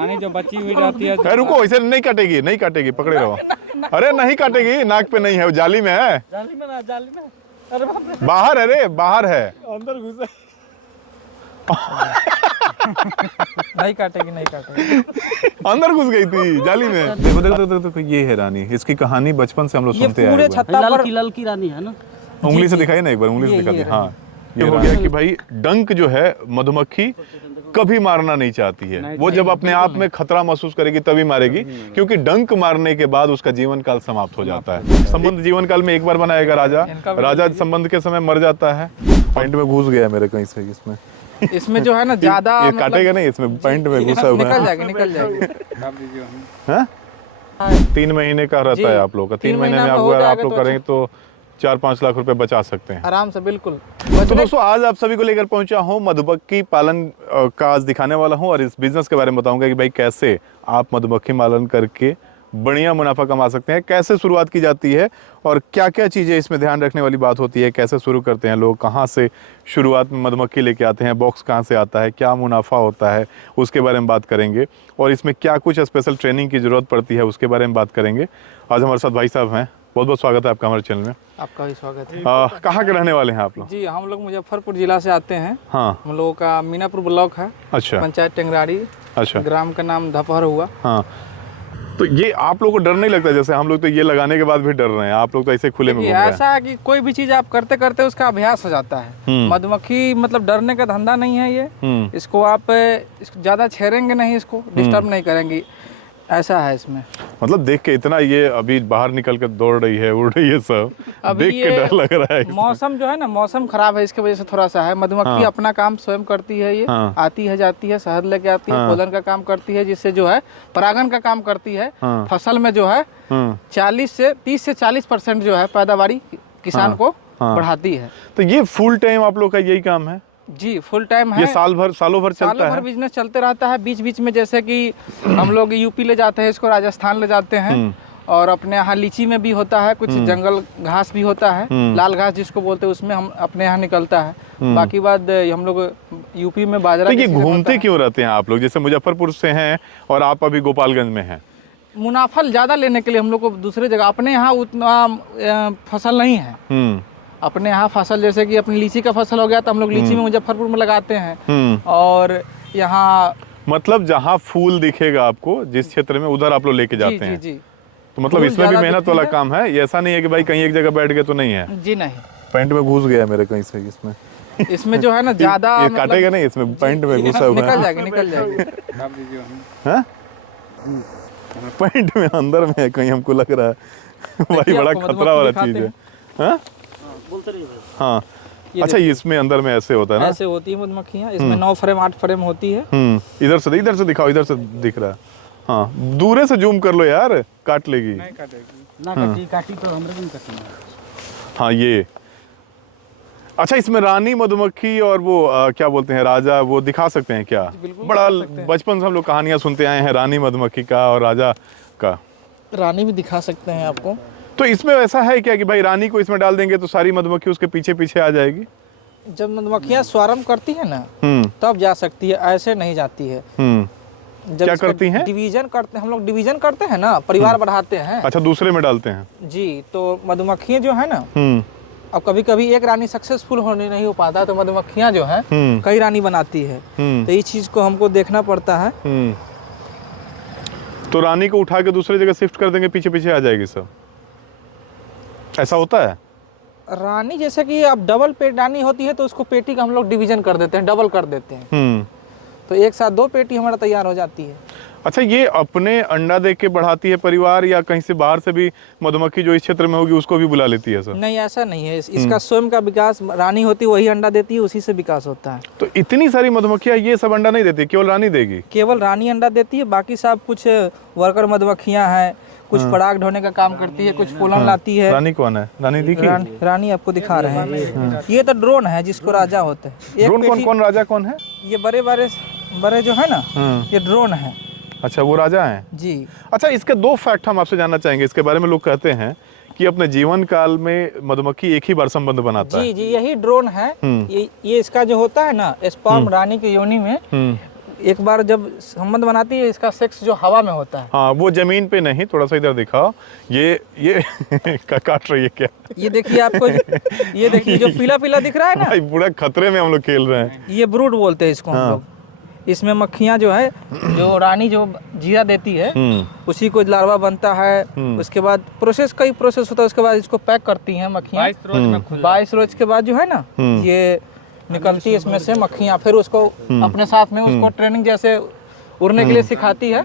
रानी जो बची हुई रहती है। अरे रुको, इसे नहीं काटेगी, नहीं काटेगी, पकड़े रहो। अरे नहीं काटेगी, नाक पे नहीं है, वो जाली में है। जाली में ना, जाली में। अरे बाप रे, बाहर है रे, बाहर है। अंदर घुसे। नहीं काटेगी, नहीं काटेगी। अंदर घुस गई थी जाली में। देखो देखो देखो देखो, ये है रानी। इसकी कहानी बचपन से हम लोग सुनते आए हुए हैं। ललकी रानी है ना। उंगली से दिखाई ना एक बार, उंगली से दिखा दी। हाँ, ये हो गया कि भाई डंक जो है मधुमक्खी कभी मारना नहीं चाहती है। वो जब अपने आप में खतरा महसूस करेगी तभी मारेगी, क्योंकि डंक मारने के बाद उसका जीवन काल समाप्त हो जाता है। संबंध जीवन काल में एक बार बनाएगा राजा, राजा संबंध के समय मर जाता है। पैंट में घुस गया मेरे कहीं से इसमें। इसमें जो है ना ज्यादा ये काटेगा नहीं, इसमें पैंट में घुसा हुआ निकल है। जाएगी, निकल जाएगी। हाँ? 3 महीने का रहता है आप लोग का। 3 महीने में आप अगर आप लोग करेंगे तो 4-5 लाख रुपए बचा सकते हैं आराम से, बिल्कुल। तो दोस्तों, आज आप सभी को लेकर पहुंचा हूं, मधुमक्खी पालन का आज दिखाने वाला हूं और इस बिजनेस के बारे में बताऊंगा कि भाई कैसे आप मधुमक्खी पालन करके बढ़िया मुनाफा कमा सकते हैं, कैसे शुरुआत की जाती है और क्या क्या चीज़ें इसमें ध्यान रखने वाली बात होती है, कैसे शुरू करते हैं लोग, कहाँ से शुरुआत में मधुमक्खी लेके आते हैं, बॉक्स कहाँ से आता है, क्या मुनाफा होता है, उसके बारे में बात करेंगे और इसमें क्या कुछ स्पेशल ट्रेनिंग की ज़रूरत पड़ती है उसके बारे में बात करेंगे। आज हमारे साथ भाई साहब हैं, बहुत बहुत स्वागत है आपका हमारे चैनल में। आपका भी स्वागत है। कहाँ के रहने वाले हैं आप लोग? जी, हम लोग मुजफ्फरपुर जिला से आते हैं। हाँ, हम लोगों का मीनापुर ब्लॉक है। अच्छा पंचायत टेंगराड़ी। अच्छा, ग्राम का नाम धपहर हुआ। हाँ। तो ये आप लोगों को डर नहीं लगता? जैसे हम लोग तो ये लगाने के बाद भी डर रहे हैं, आप लोग तो ऐसे खुले में घूम रहे हैं। ऐसा है कि कोई भी चीज आप करते करते उसका अभ्यास हो जाता है। मधुमक्खी मतलब डरने का धंधा नहीं है ये। इसको आप ज्यादा छेड़ेंगे नहीं, इसको डिस्टर्ब नहीं करेंगे, ऐसा है इसमें। मतलब देख के इतना ये अभी बाहर निकल के दौड़ रही है, उड़ रही है, सब देख के डर लग रहा है। मौसम जो है ना, मौसम खराब है, इसके वजह से थोड़ा सा है। मधुमक्खी अपना काम स्वयं करती है। ये आती है, जाती है, शहद लेके आती है, पोलन का काम करती है, जिससे जो है परागन का काम करती है। फसल में जो है 30 से 40% जो है पैदावारी किसान को बढ़ाती है। तो ये फुल टाइम आप लोग का यही काम है? जी, फुल टाइम है। ये सालों भर चलता है? बिजनेस चलते रहता है। बीच बीच में जैसे कि हम लोग यूपी ले जाते हैं, इसको राजस्थान ले जाते हैं और अपने यहाँ लीची में भी होता है, कुछ जंगल घास भी होता है, लाल घास जिसको बोलते हैं, उसमें हम अपने यहाँ निकलता है। बाकी बात हम लोग यूपी में बाजरा। तो ये घूमते क्यों रहते हैं आप लोग? जैसे मुजफ्फरपुर से हैं और आप अभी गोपालगंज में हैं। मुनाफा ज्यादा लेने के लिए हम लोग को दूसरे जगह, अपने यहाँ उतना फसल नहीं है। अपने यहाँ फसल जैसे कि अपनी लीची का फसल हो गया तो हम लोग लीची में मुजफ्फरपुर में लगाते हैं। और यहाँ मतलब जहाँ फूल दिखेगा आपको जिस क्षेत्र में, उधर आप लोग लेके जाते हैं। जी। तो मतलब इसमें भी मेहनत वाला काम है, ये ऐसा नहीं है कि भाई कहीं एक जगह बैठ गए तो नहीं है। जी नहीं। पैंट में घुस गया मेरे कहीं से इसमें। इसमें जो है ना ज्यादा ये काटेगा नहीं, इसमें पैंट में घुसा हुआ है। निकल जाएगी, निकल जाएगी। हाँ? पैंट में अंदर में है कहीं, हमको लग रहा है। भाई बड़ा खतरा वाला चीज है। हाँ? हाँ, अच्छा, इसमें अंदर में ऐसे होता है ना? ऐसे होती है मधुमक्खियाँ। इसमें 9 फ्रेम 8 फ्रेम होती है। इधर से दिखाओ, इधर से दिख रहा है। हाँ, दूरे से जूम कर लो यार, काट लेगी। नहीं काटेगी। ना काटी तो हमरे भी कटी है। हाँ, ये अच्छा, इसमें रानी मधुमक्खी और वो क्या बोलते हैं, राजा, वो दिखा सकते हैं क्या? बड़ा बचपन से हम लोग कहानियां सुनते आए हैं रानी मधुमक्खी का और राजा का। रानी भी दिखा सकते हैं आपको। तो इसमें ऐसा है क्या कि भाई रानी को इसमें डाल देंगे तो सारी मधुमक्खी उसके पीछे पीछे आ जाएगी? जब मधुमक्खियाँ स्वार्म करती है ना तब जा सकती है, ऐसे नहीं जाती है। जब क्या करती हैं? डिवीजन करते हैं हम लोग, डिवीजन करते हैं ना, परिवार बढ़ाते हैं। अच्छा, दूसरे में डालते हैं जी। तो मधुमक्खियाँ जो है ना, अब कभी कभी एक रानी सक्सेसफुल होने नहीं हो पाता तो मधुमक्खियाँ जो है कई रानी बनाती है। तो इस चीज को हमको देखना पड़ता है। तो रानी को उठा के दूसरी जगह शिफ्ट कर देंगे, पीछे पीछे आ जाएगी सब, ऐसा होता है? रानी जैसे कि अब डबल पेट रानी होती है तो उसको पेटी का हम लोग डिवीजन कर देते हैं, डबल कर देते हैं। तो एक साथ 2 पेटी हमारा तैयार हो जाती है। अच्छा, ये अपने अंडा देख के बढ़ाती है परिवार या कहीं से बाहर से भी मधुमक्खी जो इस क्षेत्र में होगी उसको भी बुला लेती है सर? नहीं, ऐसा नहीं है। इसका स्वयं का विकास, रानी होती है वही अंडा देती है, उसी से विकास होता है। तो इतनी सारी मधुमक्खियां ये सब अंडा नहीं देती, केवल रानी देगी? केवल रानी अंडा देती है, बाकी सब कुछ वर्कर मधुमक्खियां हैं, कुछ पराग ढोने का काम करती है, कुछ पोलन लाती है। रानी कौन है? रानी दिखी? रानी आपको दिखा रहे हैं। ये तो ड्रोन है जिसको राजा होते हैं। ड्रोन कौन राजा कौन है? ये बड़े जो है ना, ये ड्रोन है। अच्छा, वो राजा हैं जी। अच्छा, इसके 2 फैक्ट हम आपसे जानना चाहेंगे इसके बारे में। लोग कहते हैं कि अपने जीवन काल में मधुमक्खी एक ही बार संबंध बनाता है। जी, यही ड्रोन है। ये इसका जो होता है ना, स्पर्म रानी की योनि में एक बार जब संबंध बनाती है इसका सेक्स जो हवा में होता है। हाँ, वो जमीन पे नहीं, थोड़ा सा इधर दिखाओ। ये काट रही है क्या? ये देखिए आपको, ये देखिए जो पीला पीला दिख रहा है ना, भाई पूरा खतरे में हम लोग खेल रहे हैं। ये ब्रूड बोलते हैं इसको हम लोग। इसमें मक्खियाँ जो है, जो रानी जो जीरा देती है उसी को लार्वा बनता है। उसके बाद कई प्रोसेस होता है। उसके बाद इसको पैक करती हैं मक्खियाँ। 22 रोज के बाद जो है ना, ये निकलती है इसमें से मक्खियाँ। फिर उसको अपने साथ में उसको ट्रेनिंग जैसे उड़ने के लिए सिखाती है।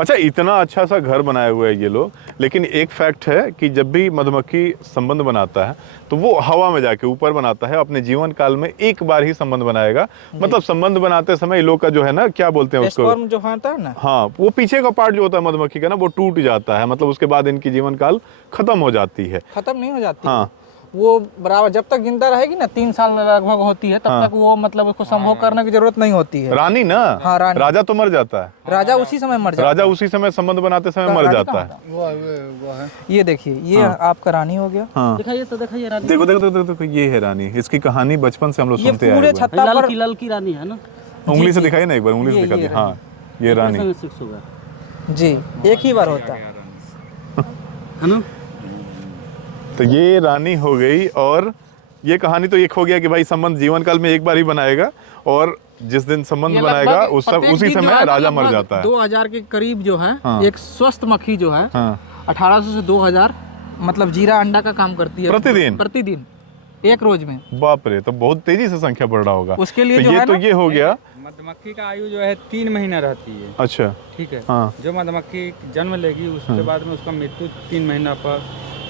अच्छा, इतना अच्छा सा घर बनाए हुए हैं ये लोग, लेकिन एक फैक्ट है कि जब भी मधुमक्खी संबंध बनाता है तो वो हवा में जाके ऊपर बनाता है। अपने जीवन काल में एक बार ही संबंध बनाएगा। मतलब संबंध बनाते समय ये लोग का जो है ना, क्या बोलते हैं उसको, स्पर्म जो होता है ना, हाँ, वो पीछे का पार्ट जो होता है मधुमक्खी का ना, वो टूट जाता है। मतलब उसके बाद इनकी जीवन काल खत्म हो जाती है। खत्म नहीं हो जाती। हाँ, वो बराबर जब तक जिंदा रहेगी ना, 3 साल लगभग होती है, तब तक वो मतलब उसको संभोग करने की जरूरत नहीं होती है। रानी ना, हाँ, रानी। राजा तो मर जाता है। राजा उसी समय मर जाता है। राजा उसी समय संबंध बनाते समय मर जाता है। वो है। ये देखिए, ये आपका रानी हो गया। हाँ, दिखाइए तो, दिखाइए रानी। देखो देखो देखो देखो, ये है रानी। इसकी कहानी बचपन से हम लोग ये सुनते आए पूरे हुए हैं। छत्ता पर लाल की रानी है ना। उंगली से दिखाई ना एक बार, उंगली से दिखा दी। हाँ, ये रानी। 6 होगा जी, एक ही बार होता है ना। तो ये रानी हो गई। और ये कहानी तो एक हो गया कि भाई संबंध जीवन काल में एक बार ही बनाएगा, और जिस दिन संबंध ये बनाएगा लगभग उसी प्रत्येक दिन जो समय है ना, राजा मर लगभग जाता है। 2000 के करीब जो है, हाँ। एक स्वस्थ मक्खी जो है, हाँ, 1800 से 2000 मतलब जीरा अंडा का काम करती है प्रतिदिन एक रोज में। बाप रे, तो बहुत तेजी से संख्या बढ़ रहा होगा। उसके लिए तो जो ये है तो ना, ये हो गया। मधुमक्खी का आयु जो है 3 महीना रहती है। अच्छा, ठीक है। हाँ, जो मधुमक्खी जन्म लेगी उसके बाद में उसका मृत्यु 3 महीना पर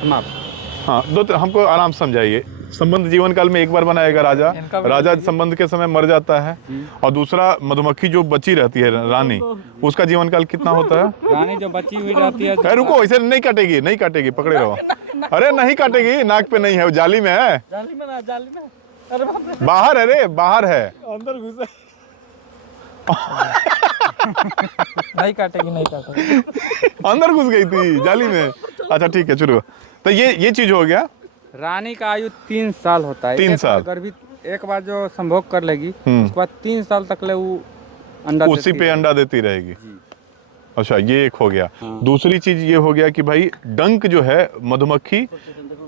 समाप्त। हाँ, हमको आराम से समझाइए। संबंध जीवन काल में एक बार बनाएगा राजा, राजा संबंध के समय मर जाता है। और दूसरा मधुमक्खी जो बची रहती है रानी, उसका जीवन काल कितना होता है? रानी जो बची हुई रहती है, अरे रुको, ऐसे नहीं काटेगी, नहीं काटेगी, पकड़े रहो। अरे नहीं काटेगी, नाक पे नहीं है, वो जाली में है। जाली में ना, जाली में। अरे बाप रे, बाहर है रे, बाहर है। अंदर घुसे। नहीं काटेगी। अंदर घुस गई थी जाली में। अच्छा ठीक है, चलो। तो ये चीज हो गया। रानी का आयु 3 साल होता है। 3 साल। गर्भित एक बार जो संभोग कर लेगी उसके बाद 3 साल तक ले वो अंडा उसी पे अंडा देती रहेगी। अच्छा, ये एक हो गया। दूसरी चीज ये हो गया कि भाई डंक जो है मधुमक्खी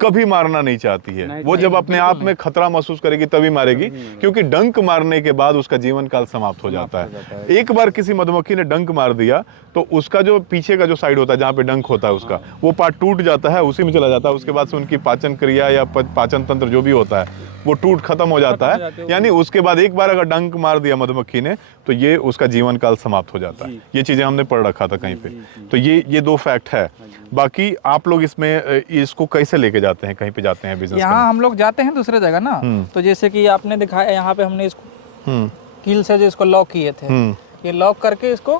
कभी मारना नहीं चाहती है। वो जब अपने आप में खतरा महसूस करेगी तभी मारेगी, क्योंकि डंक मारने के बाद उसका जीवन काल समाप्त हो जाता है। एक बार किसी मधुमक्खी ने डंक मार दिया तो उसका जो पीछे का जो साइड होता है जहाँ पे डंक होता है उसका वो पार्ट टूट जाता है, उसी में चला जाता है। उसके बाद से उनकी पाचन क्रिया या पाचन तंत्र जो भी होता है वो टूट खत्म हो जाता है। यानी उसके बाद एक बार अगर डंक मार दिया मधुमक्खी ने तो ये उसका जीवन काल समाप्त हो जाता है। ये चीजें हमने पढ़ रखा था कहीं पे। तो ये 2 फैक्ट है। बाकी आप लोग इसमें इसको कैसे लेके जाते हैं, कहीं पे जाते हैं बिजनेस? यहाँ हम लोग जाते हैं दूसरे जगह ना, तो जैसे कि आपने दिखाया, यहाँ पे हमने इसको कील से जो इसको लॉक किए थे, ये लॉक करके इसको,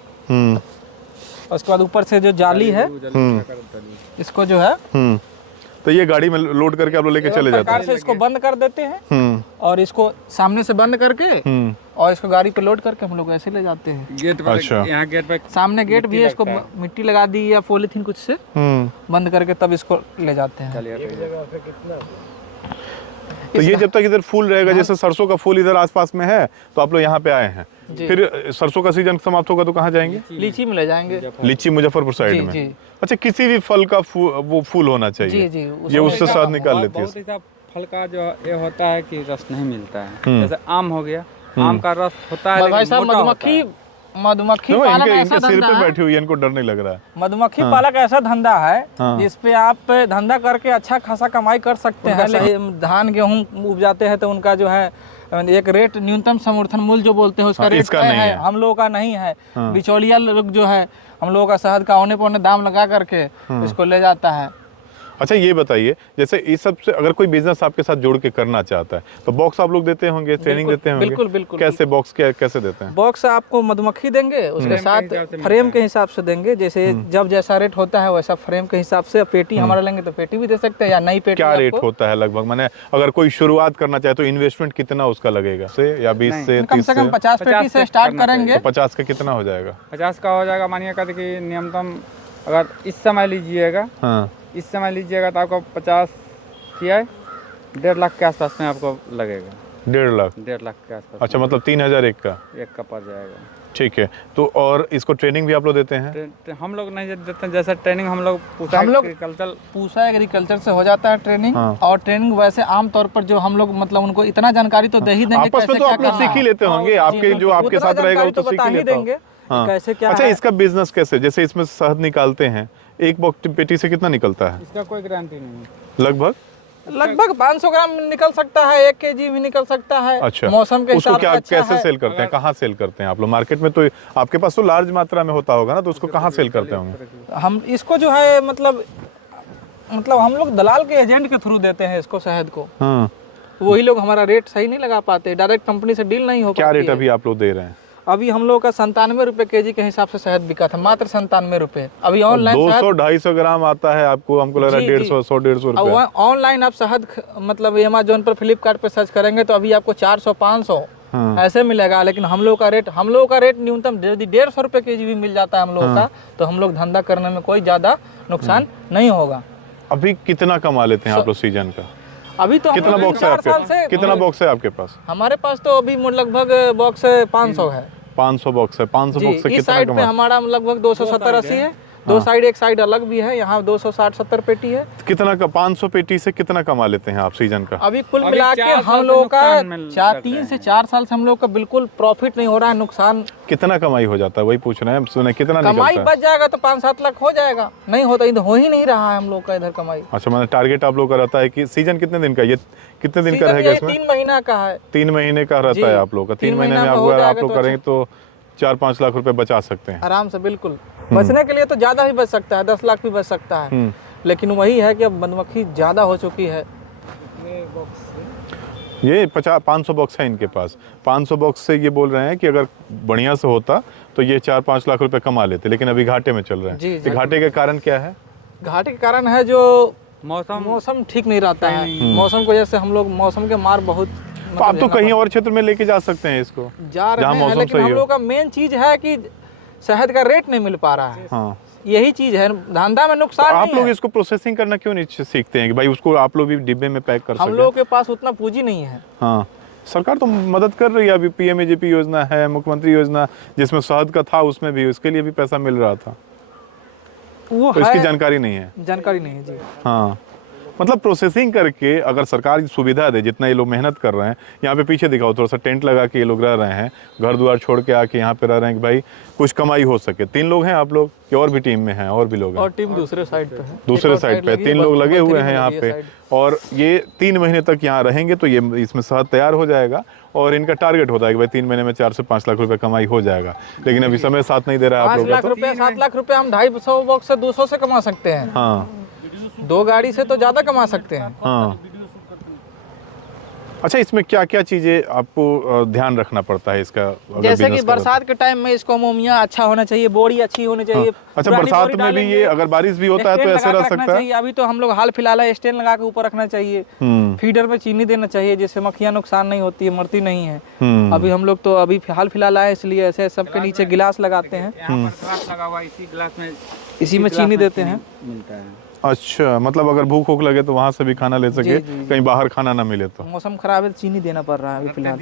उसके बाद ऊपर से जो जाली है इसको जो है, तो ये गाड़ी में लोड करके आप लोग लेके चले जाते प्रकार से इसको बंद कर देते हैं और इसको सामने से बंद करके और इसको गाड़ी पे लोड करके हम लोग ऐसे ले जाते हैं। गेट पर, अच्छा। यहाँ गेट पर सामने गेट भी है, इसको मिट्टी लगा दी या पॉलीथीन कुछ से बंद करके तब इसको ले जाते हैं। तो ये जब तक इधर फूल रहेगा, जैसे सरसों का फूल इधर आसपास में है तो आप लोग यहाँ पे आए हैं, फिर सरसों का सीजन समाप्त होगा तो कहाँ जाएंगे? लीची में ले जाएंगे। लीची मुजफ्फरपुर साइड में। जी। अच्छा, किसी भी फल का वो फूल होना चाहिए। जी, ये उससे स्वाद निकाल लेती है। बहुत ही फल का जो ये होता है कि रस नहीं मिलता है। जैसे आम हो गया, आम का रस होता है भाई साहब, मधुमक्खी पालक ऐसा सिर धंधा पे है, बैठी हुई है, इनको डर नहीं लग रहा है। मधुमक्खी पालक ऐसा धंधा है जिसपे आप धंधा करके अच्छा खासा कमाई कर सकते हैं। धान गेहूं उपजाते हैं तो उनका जो है एक रेट, न्यूनतम समर्थन मूल्य जो बोलते हैं उसका रेट इसका तय नहीं है। हम लोगों का नहीं है। बिचौलिया लोग जो है हम लोगों का शहद का औने पौने दाम लगा करके इसको ले जाता है। अच्छा, ये बताइए, जैसे इस सब से अगर कोई बिजनेस आपके साथ जोड़ के करना चाहता है तो बॉक्स आप लोग देते होंगे, ट्रेनिंग देते होंगे? बिल्कुल। कैसे बॉक्स कैसे देते हैं? बॉक्स आपको मधुमक्खी देंगे, उसके साथ फ्रेम के हिसाब से देंगे। जैसे जब जैसा रेट होता है वैसा फ्रेम के हिसाब से। पेटी हमारा लेंगे तो पेटी भी दे सकते हैं या नई पेटी। क्या रेट होता है लगभग? मैंने अगर कोई शुरुआत करना चाहे तो इन्वेस्टमेंट कितना उसका लगेगा? से या 20 से 30 कम से कम 50 पेटी से स्टार्ट करेंगे। तो 50 का कितना हो जाएगा? 50 का हो जाएगा। मानिए कहते कि न्यूनतम अगर इस समय लीजिएगा, हाँ, इस समय लीजिएगा तो आपको 50 या 1.5 लाख के आसपास में आपको लगेगा। 1.5 लाख? 1.5 लाख के आसपास। अच्छा, मतलब 3,000 एक का? एक का पड़ जाएगा। ठीक है। तो और इसको ट्रेनिंग भी आप लोग देते हैं? हम लोग नहीं देते, जैसा ट्रेनिंग हम लोग पूसा एग्रीकल्चर से हो जाता है ट्रेनिंग। और ट्रेनिंग वैसे आमतौर पर जो हम लोग मतलब उनको इतना जानकारी तो दे ही देंगे, आपस में तो आप लोग सीख ही लेते होंगे, आपके जो आपके साथ रहेगा वो तो सीख ही लेता होगा। हाँ। कैसे क्या अच्छा, है। इसका बिजनेस कैसे, जैसे इसमें शहद निकालते हैं, एक पेटी से कितना निकलता है इसका कोई गारंटी नहीं है। लगभग 500 ग्राम निकल सकता है, 1 केजी भी निकल सकता है। अच्छा, मौसम के उसको हिसाब क्या से अच्छा कैसे है। सेल करते हैं, कहाँ सेल करते हैं आप लोग? मार्केट में तो आपके पास तो लार्ज मात्रा में होता होगा ना, तो उसको कहाँ सेल करते होंगे? हम इसको जो है मतलब हम लोग दलाल के एजेंट के थ्रू देते हैं इसको, शहद को। हाँ। वही लोग हमारा रेट सही नहीं लगा पाते, डायरेक्ट कंपनी से डील नहीं हो पाती। क्या रेट अभी आप लोग दे रहे हैं? अभी हम लोग का 97 रुपए केजी के हिसाब से शहद बिका था, मात्र 97 रुपए। अभी ऑनलाइन 200-250 ग्राम आता है आपको, हमको लग रहा है 150-150 रुपए। ऑनलाइन आप शहद मतलब अमेजोन पर, फ्लिपकार्ट पे सर्च करेंगे तो अभी आपको 400-500 ऐसे मिलेगा। लेकिन हम लोग का रेट न्यूनतम यदि 150 रुपए केजी भी मिल जाता है हम लोग का, तो हम लोग धंधा करने में कोई ज्यादा नुकसान नहीं होगा। अभी कितना कमा लेते हैं आप लोग सीजन का? अभी तो कितना बॉक्स है आपके? कितना बॉक्स है आपके पास? हमारे पास तो अभी लगभग बॉक्स 500 है। 500 बॉक्स है। 500 बॉक्स से इस कितना साइड पे कमा? हमारा लगभग 270-80 है। दो साइड, एक साइड अलग भी है, यहाँ 260-70 पेटी है। कितना का 500 पेटी से कितना कमा लेते हैं आप सीजन का? अभी कुल मिला के हम लोग का 3 से 4 साल से हम लोग का बिल्कुल प्रॉफिट नहीं हो रहा है, नुकसान। कितना कमाई हो जाता है, वही पूछ रहे हैं, सुने कितना कमाई निकलता है? बच जाएगा तो 5-7 लाख हो जाएगा, नहीं होता, इधर हो ही नहीं रहा है हम लोग का इधर कमाई। अच्छा, मैंने टारगेट आप लोग का रहता है कि सीजन कितने दिन का, ये कितने दिन का रहेगा इसमें? 3 महीना का है। 3 महीने का रहता है आप लोग का। 3 महीने में आप लोग करेंगे तो 4-5 लाख रुपए बचा सकते हैं आराम से। बिल्कुल बचने के लिए तो ज्यादा भी बच सकता है, 10 लाख भी बच सकता है। लेकिन वही है कि अब मधुमक्खी ज्यादा हो चुकी है। ये 500 बॉक्स है इनके पास। 500 बॉक्स से ये बोल रहे हैं कि अगर बढ़िया से होता तो ये 4-5 लाख रुपए कमा लेते, लेकिन अभी घाटे में चल रहे हैं। तो घाटे के कारण क्या है? घाटे के कारण है जो मौसम ठीक नहीं रहता है। मौसम की वजह से हम लोग मौसम के मार बहुत तो आप तो कहीं और क्षेत्र में लेके जा सकते हैं इसको, जा रहे हैं, लेकिन हम लोग का मेन चीज है कि शहद का रेट नहीं मिल पा रहा है। हाँ। यही चीज है, धंधा में नुकसान तो नहीं आप लोग है। इसको प्रोसेसिंग करना क्यों नहीं सीखते हैं कि भाई उसको आप लोग भी डिब्बे में पैक कर सकें? हम लोगों के पास उतना पूंजी नहीं है। हाँ, सरकार तो मदद कर रही है। अभी पीएमएजेपी योजना है, मुख्यमंत्री योजना, जिसमें शहद का था, उसमें भी उसके लिए भी पैसा मिल रहा था। वो तो इसकी जानकारी नहीं है। जानकारी नहीं है जी। हाँ, मतलब प्रोसेसिंग करके अगर सरकार सुविधा दे, जितना ये लोग मेहनत कर रहे हैं, यहाँ पे पीछे दिखाओ थोड़ा सा, टेंट लगा के ये लोग रह रहे हैं, घर द्वार छोड़ के आके यहाँ पे रह रहे हैं कि भाई कुछ कमाई हो सके। 3 लोग हैं आप लोग कि और भी टीम में हैं? और भी लोग हैं? और टीम दूसरे साइड पे है। दूसरे साइड पे 3 लोग लगे हुए हैं यहाँ पे, और ये 3 महीने तक यहाँ रहेंगे तो ये इसमें शहद तैयार हो जाएगा। और इनका टारगेट होता है कि भाई 3 महीने में 4 से 5 लाख रुपए कमाई हो जाएगा। लेकिन अभी समय साथ नहीं दे रहा है आप 5 लोग लाख का। रुपया 7 लाख रुपया हम 250 बॉक्स से 200 से कमा सकते हैं। हाँ, 2 गाड़ी से तो ज्यादा कमा सकते हैं। हाँ। अच्छा, इसमें क्या क्या चीजें आपको ध्यान रखना पड़ता है इसका? जैसे कि बरसात के टाइम में इसको मोमिया अच्छा होना चाहिए, बोरी अच्छी होनी चाहिए। अच्छा, बरसात में भी ये अगर बारिश भी होता है तो ऐसे रह सकता है? अभी तो हम लोग हाल फिलहाल स्टैंड लगा के ऊपर रखना चाहिए। फीडर में चीनी देना चाहिए, जिससे मक्खियां नुकसान नहीं होती है, मरती नहीं है। अभी हम लोग तो अभी हाल फिलहाल आए, इसलिए ऐसे सबके नीचे गिलास लगाते हैं, इसी में चीनी देते हैं। मिलता है। अच्छा, मतलब अगर भूख वूख लगे तो वहाँ से भी खाना ले सके, कहीं बाहर खाना ना मिले तो। मौसम खराब है तो चीनी देना पड़ रहा है अभी फिलहाल।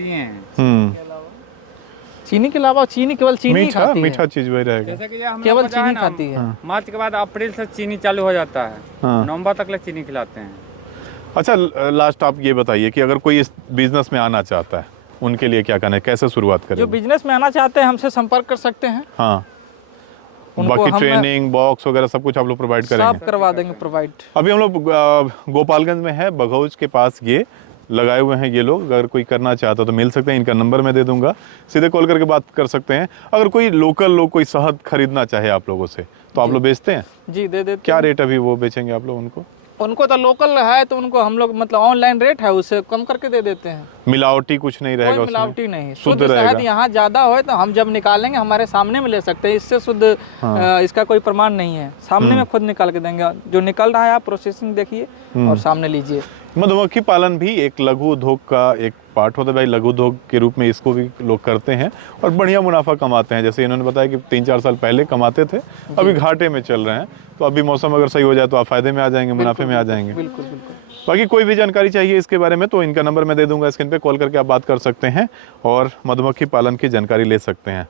चीनी के अलावा चीनी केवल चीनी मीठा खाती है। मीठा चीज वही रहेगा। जैसे कि ये हम केवल लोग को जो है चीनी ना, खाती है। मार्च के बाद अप्रैल से चीनी चालू हो जाता है, नवंबर तक ले चीनी खिलाते हैं। अच्छा, लास्ट आप ये बताइए कि अगर कोई इस बिजनेस में आना चाहता है, उनके लिए क्या करना है, कैसे शुरुआत करें? जो बिजनेस में आना चाहते हैं हमसे संपर्क कर सकते हैं। हाँ, उनको बाकी हम ट्रेनिंग बॉक्स वगैरह सब कुछ आप लोग प्रोवाइड करेंगे? सब करवा देंगे प्रोवाइड। अभी हम लोग गोपालगंज में है, बघौज के पास ये लगाए हुए हैं ये लोग। अगर कोई करना चाहता तो मिल सकते हैं, इनका नंबर मैं दे दूंगा, सीधे कॉल करके बात कर सकते हैं। अगर कोई लोकल लोग कोई शहद खरीदना चाहे आप लोगों से तो आप लोग बेचते हैं? जी दे देते। क्या रेट अभी वो बेचेंगे आप लोग उनको? उनको तो लोकल है तो उनको हम लोग मतलब ऑनलाइन रेट है, उससे कम करके दे देते हैं। मिलावटी कुछ नहीं रहेगा कोई उसमें? मिलावटी नहीं, शुद्ध शुद्ध रहेगा। शहद यहाँ ज्यादा हो तो हम जब निकालेंगे हमारे सामने में ले सकते हैं, इससे शुद्ध इसका कोई प्रमाण नहीं है। सामने में खुद निकाल के देंगे, जो निकल रहा है आप प्रोसेसिंग देखिए और सामने लीजिए। मधुमक्खी पालन भी एक लघु उद्योग का एक पार्ट होता है भाई, लघु उद्योग के रूप में इसको भी लोग करते हैं और बढ़िया मुनाफा कमाते हैं। जैसे इन्होंने बताया कि 3-4 साल पहले कमाते थे, अभी घाटे में चल रहे हैं, तो अभी मौसम अगर सही हो जाए तो आप फायदे में आ जाएंगे, मुनाफे में आ जाएंगे। बिल्कुल बिल्कुल। बाकी कोई भी जानकारी चाहिए इसके बारे में तो इनका नंबर मैं दे दूंगा स्क्रीन पे, कॉल करके आप बात कर सकते हैं और मधुमक्खी पालन की जानकारी ले सकते हैं।